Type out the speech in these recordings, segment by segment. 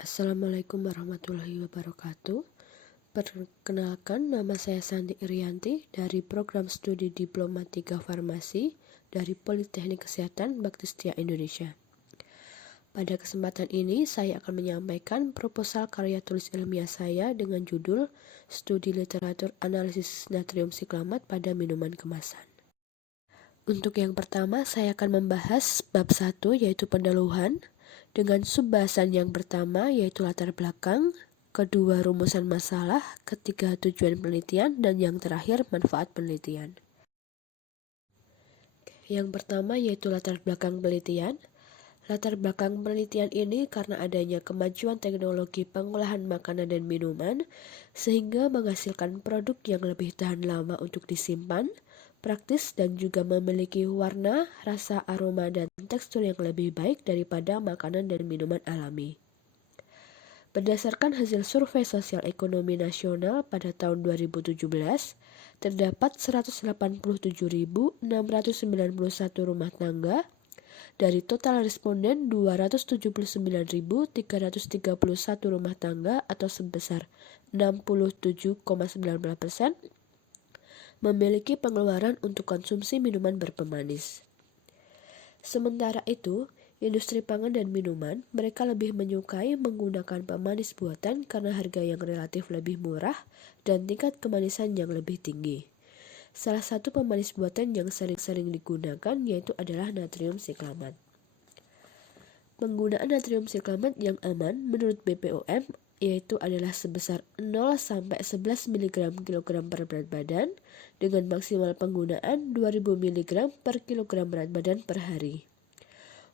Assalamualaikum warahmatullahi wabarakatuh. Perkenalkan, nama saya Santi Irianti dari Program Studi Diploma 3 Farmasi dari Politeknik Kesehatan Bakti Setia Indonesia. Pada kesempatan ini, saya akan menyampaikan proposal karya tulis ilmiah saya dengan judul Studi Literatur Analisis Natrium Siklamat pada Minuman Kemasan. Untuk yang pertama, saya akan membahas bab 1 yaitu pendahuluan, dengan sub-bahasan yang pertama yaitu latar belakang, kedua rumusan masalah, ketiga tujuan penelitian, dan yang terakhir manfaat penelitian. Yang pertama yaitu latar belakang penelitian. Latar belakang penelitian ini karena adanya kemajuan teknologi pengolahan makanan dan minuman, sehingga menghasilkan produk yang lebih tahan lama untuk disimpan, praktis dan juga memiliki warna, rasa, aroma, dan tekstur yang lebih baik daripada makanan dan minuman alami. Berdasarkan hasil survei sosial ekonomi nasional pada tahun 2017, terdapat 187.691 rumah tangga dari total responden 279.331 rumah tangga atau sebesar 67,19% memiliki pengeluaran untuk konsumsi minuman berpemanis. Sementara itu, industri pangan dan minuman, mereka lebih menyukai menggunakan pemanis buatan karena harga yang relatif lebih murah dan tingkat kemanisan yang lebih tinggi. Salah satu pemanis buatan yang sering digunakan yaitu adalah natrium siklamat. Penggunaan natrium siklamat yang aman menurut BPOM yaitu adalah sebesar 0-11 mg kilogram per berat badan dengan maksimal penggunaan 2000 mg per kilogram berat badan per hari.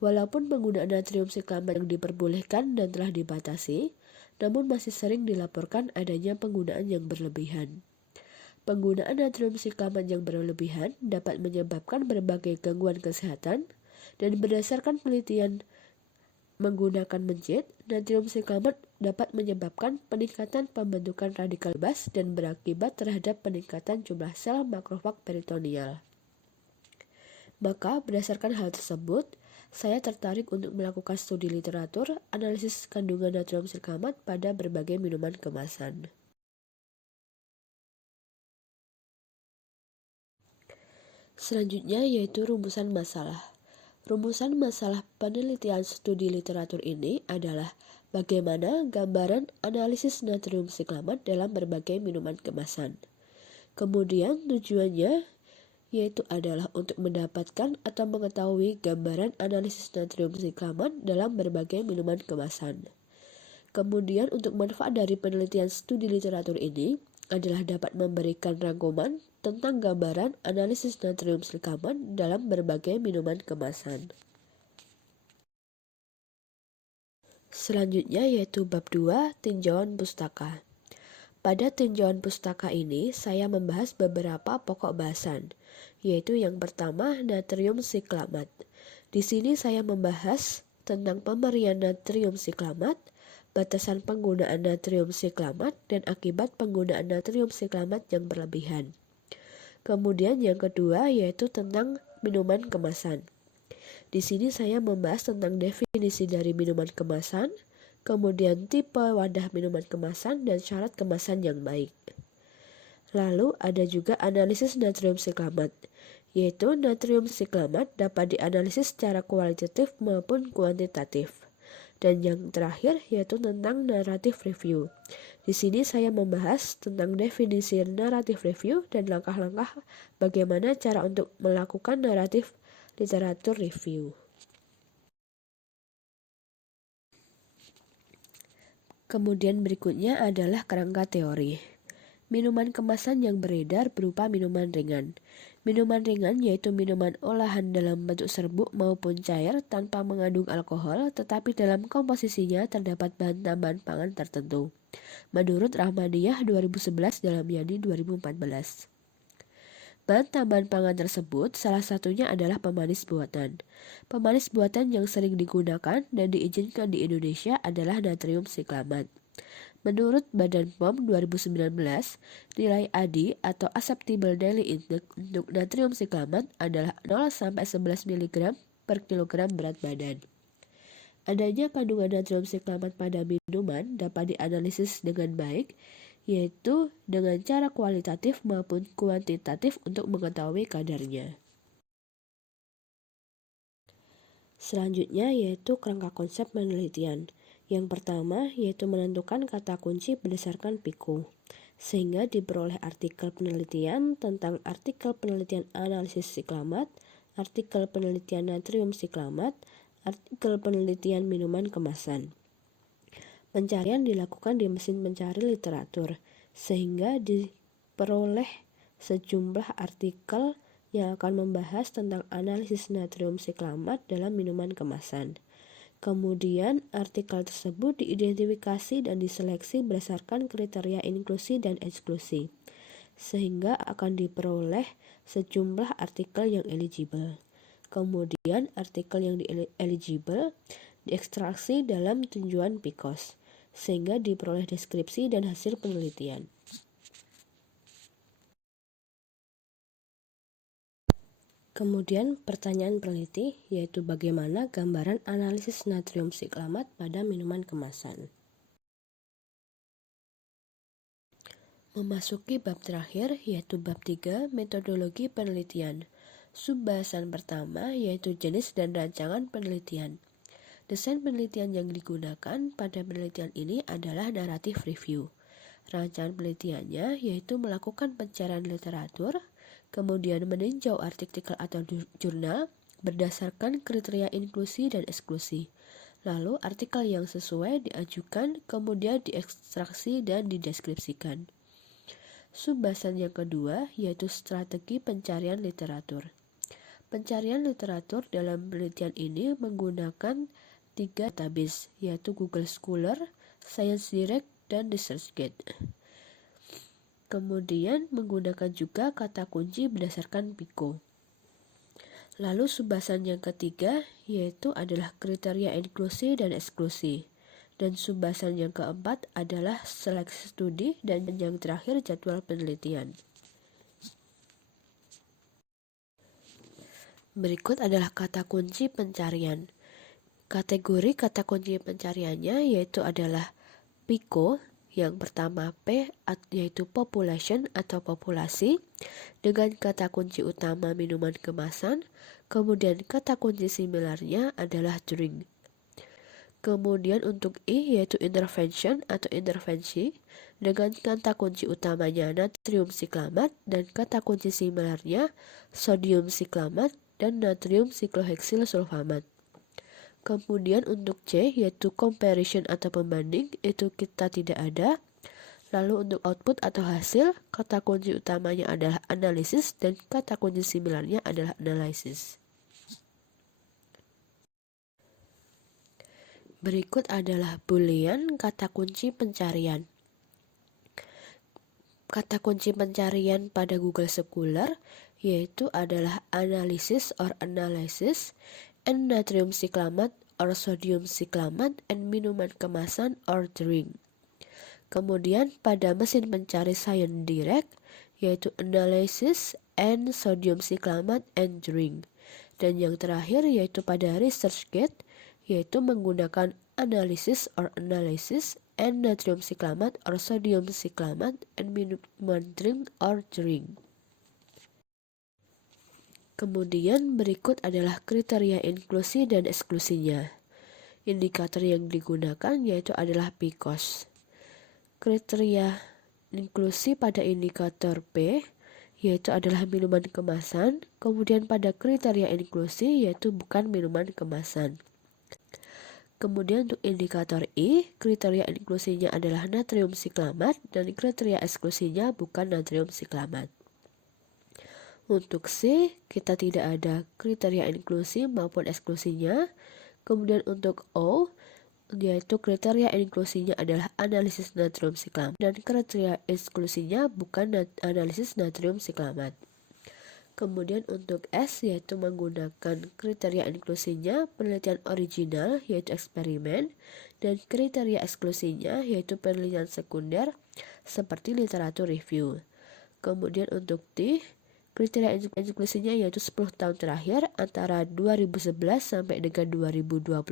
Walaupun penggunaan natrium siklamat yang diperbolehkan dan telah dibatasi, namun masih sering dilaporkan adanya penggunaan yang berlebihan. Penggunaan natrium siklamat yang berlebihan dapat menyebabkan berbagai gangguan kesehatan, dan berdasarkan penelitian menggunakan mencit, natrium siklamat dapat menyebabkan peningkatan pembentukan radikal bebas dan berakibat terhadap peningkatan jumlah sel makrofag peritoneal. Maka berdasarkan hal tersebut, saya tertarik untuk melakukan studi literatur analisis kandungan natrium siklamat pada berbagai minuman kemasan. Selanjutnya yaitu rumusan masalah. Rumusan masalah penelitian studi literatur ini adalah bagaimana gambaran analisis natrium siklamat dalam berbagai minuman kemasan. Kemudian tujuannya yaitu adalah untuk mendapatkan atau mengetahui gambaran analisis natrium siklamat dalam berbagai minuman kemasan. Kemudian untuk manfaat dari penelitian studi literatur ini adalah dapat memberikan rangkuman tentang gambaran analisis natrium siklamat dalam berbagai minuman kemasan. Selanjutnya yaitu bab 2, tinjauan pustaka. Pada tinjauan pustaka ini, saya membahas beberapa pokok bahasan, yaitu yang pertama natrium siklamat. Di sini saya membahas tentang pemberian natrium siklamat, batasan penggunaan natrium siklamat, dan akibat penggunaan natrium siklamat yang berlebihan. Kemudian yang kedua yaitu tentang minuman kemasan. Di sini saya membahas tentang definisi dari minuman kemasan, kemudian tipe wadah minuman kemasan, dan syarat kemasan yang baik. Lalu ada juga analisis natrium siklamat, yaitu natrium siklamat dapat dianalisis secara kualitatif maupun kuantitatif. Dan yang terakhir yaitu tentang narrative review. Di sini saya membahas tentang definisi narrative review dan langkah-langkah bagaimana cara untuk melakukan narrative literatur review. Kemudian berikutnya adalah kerangka teori. Minuman kemasan yang beredar berupa minuman ringan. Minuman ringan yaitu minuman olahan dalam bentuk serbuk maupun cair tanpa mengandung alkohol, tetapi dalam komposisinya terdapat bahan tambahan pangan tertentu. Menurut Rahmadiyah 2011 dalam Yani 2014. Bahan tambahan pangan tersebut salah satunya adalah pemanis buatan. Pemanis buatan yang sering digunakan dan diizinkan di Indonesia adalah natrium siklamat. Menurut Badan POM 2019, nilai ADI atau Acceptable Daily Intake untuk natrium siklamat adalah 0-11 mg per kilogram berat badan. Adanya kandungan natrium siklamat pada minuman dapat dianalisis dengan baik, yaitu dengan cara kualitatif maupun kuantitatif untuk mengetahui kadarnya. Selanjutnya yaitu kerangka konsep penelitian. Yang pertama yaitu menentukan kata kunci berdasarkan PICO, sehingga diperoleh artikel penelitian tentang artikel penelitian analisis siklamat, artikel penelitian natrium siklamat, artikel penelitian minuman kemasan. Pencarian dilakukan di mesin pencari literatur, sehingga diperoleh sejumlah artikel yang akan membahas tentang analisis natrium siklamat dalam minuman kemasan. Kemudian, artikel tersebut diidentifikasi dan diseleksi berdasarkan kriteria inklusi dan eksklusi, sehingga akan diperoleh sejumlah artikel yang eligible. Kemudian, artikel yang eligible diekstraksi dalam tinjauan PICOS, sehingga diperoleh deskripsi dan hasil penelitian. Kemudian pertanyaan peneliti yaitu bagaimana gambaran analisis natrium siklamat pada minuman kemasan. Memasuki bab terakhir yaitu bab 3 metodologi penelitian. Subbahasan pertama yaitu jenis dan rancangan penelitian. Desain penelitian yang digunakan pada penelitian ini adalah naratif review. Rancangan penelitiannya yaitu melakukan pencarian literatur, kemudian meninjau artikel atau jurnal berdasarkan kriteria inklusi dan eksklusi. Lalu artikel yang sesuai diajukan, kemudian diekstraksi dan dideskripsikan. Subbahasan yang kedua yaitu strategi pencarian literatur. Pencarian literatur dalam penelitian ini menggunakan 3 database yaitu Google Scholar, ScienceDirect, dan ResearchGate. Kemudian menggunakan juga kata kunci berdasarkan PICO. Lalu subbahasan yang ketiga yaitu adalah kriteria inklusi dan eksklusi. Dan subbahasan yang keempat adalah seleksi studi dan yang terakhir jadwal penelitian. Berikut adalah kata kunci pencarian. Kategori kata kunci pencariannya yaitu adalah PICO. Yang pertama P yaitu population atau populasi dengan kata kunci utama minuman kemasan, kemudian kata kunci similarnya adalah drink. Kemudian untuk I yaitu intervention atau intervensi dengan kata kunci utamanya natrium siklamat dan kata kunci similarnya sodium siklamat dan natrium sikloheksil sulfamat. Kemudian untuk C yaitu comparison atau pembanding itu kita tidak ada. Lalu untuk output atau hasil kata kunci utamanya adalah analisis dan kata kunci similarnya adalah analysis. Berikut adalah boolean kata kunci pencarian. Kata kunci pencarian pada Google Scholar yaitu adalah analysis or analysis and natrium siklamat or sodium siklamat and minuman kemasan or drink. Kemudian pada mesin pencari ScienceDirect yaitu analysis and sodium siklamat and drink. Dan yang terakhir yaitu pada ResearchGate yaitu menggunakan analysis or analysis and natrium siklamat or sodium siklamat and minuman drink or drink. Kemudian berikut adalah kriteria inklusi dan eksklusinya. Indikator yang digunakan yaitu adalah PICOS. Kriteria inklusi pada indikator P yaitu adalah minuman kemasan, kemudian pada kriteria inklusi yaitu bukan minuman kemasan. Kemudian untuk indikator I, kriteria inklusinya adalah natrium siklamat dan kriteria eksklusinya bukan natrium siklamat. Untuk C, kita tidak ada kriteria inklusi maupun eksklusinya. Kemudian untuk O, yaitu kriteria inklusinya adalah analisis natrium siklamat dan kriteria eksklusinya bukan analisis natrium siklamat. Kemudian untuk S yaitu menggunakan kriteria inklusinya penelitian original yaitu eksperimen dan kriteria eksklusinya yaitu penelitian sekunder seperti literatur review. Kemudian untuk T kriteria inklusinya yaitu 10 tahun terakhir antara 2011 sampai dengan 2021.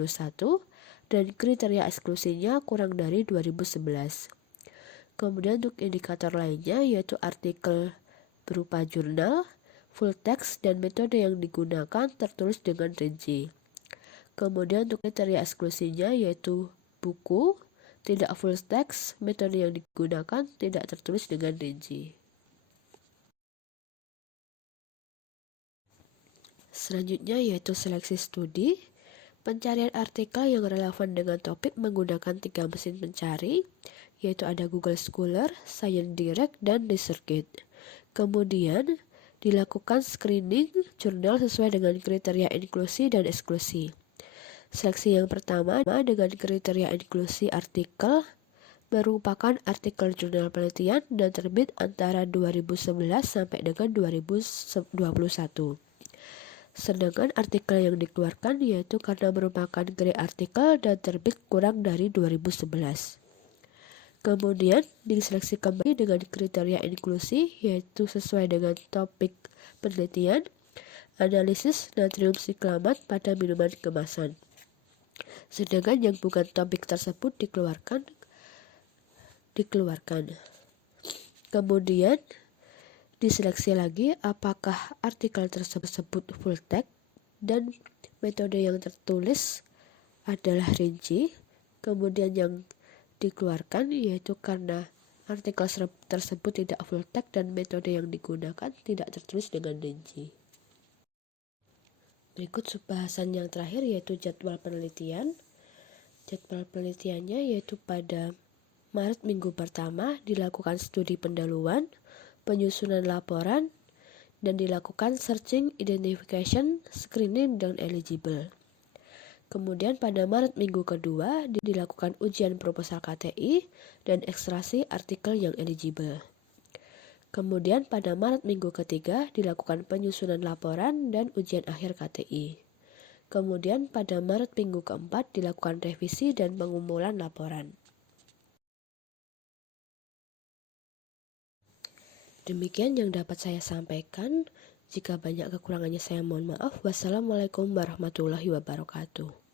dan kriteria eksklusinya kurang dari 2011. Kemudian untuk indikator lainnya yaitu artikel berupa jurnal, full text, dan metode yang digunakan tertulis dengan rinci. Kemudian untuk kriteria eksklusinya yaitu buku, tidak full text, metode yang digunakan tidak tertulis dengan rinci. Selanjutnya yaitu seleksi studi, pencarian artikel yang relevan dengan topik menggunakan 3 mesin pencari, yaitu ada Google Scholar, Science Direct, dan ResearchGate. Kemudian dilakukan screening jurnal sesuai dengan kriteria inklusi dan eksklusi. Seleksi yang pertama dengan kriteria inklusi artikel merupakan artikel jurnal penelitian dan terbit antara 2011 sampai dengan 2021. Sedangkan artikel yang dikeluarkan yaitu karena merupakan grade artikel dan terbit kurang dari 2011. Kemudian diseleksi kembali dengan kriteria inklusi yaitu sesuai dengan topik penelitian, analisis natrium siklamat pada minuman kemasan. Sedangkan yang bukan topik tersebut dikeluarkan. Kemudian diseleksi lagi apakah artikel tersebut full text dan metode yang tertulis adalah rinci. Kemudian yang dikeluarkan yaitu karena artikel tersebut tidak full text dan metode yang digunakan tidak tertulis dengan rinci. Berikut bahasan yang terakhir yaitu jadwal penelitian. Jadwal penelitiannya yaitu pada Maret minggu pertama dilakukan studi pendahuluan, penyusunan laporan, dan dilakukan searching, identification, screening, dan eligible. Kemudian pada Maret minggu kedua dilakukan ujian proposal KTI dan ekstraksi artikel yang eligible. Kemudian pada Maret minggu ketiga dilakukan penyusunan laporan dan ujian akhir KTI. Kemudian pada Maret minggu keempat dilakukan revisi dan pengumpulan laporan. Demikian yang dapat saya sampaikan. Jika banyak kekurangannya saya mohon maaf. Wassalamualaikum warahmatullahi wabarakatuh.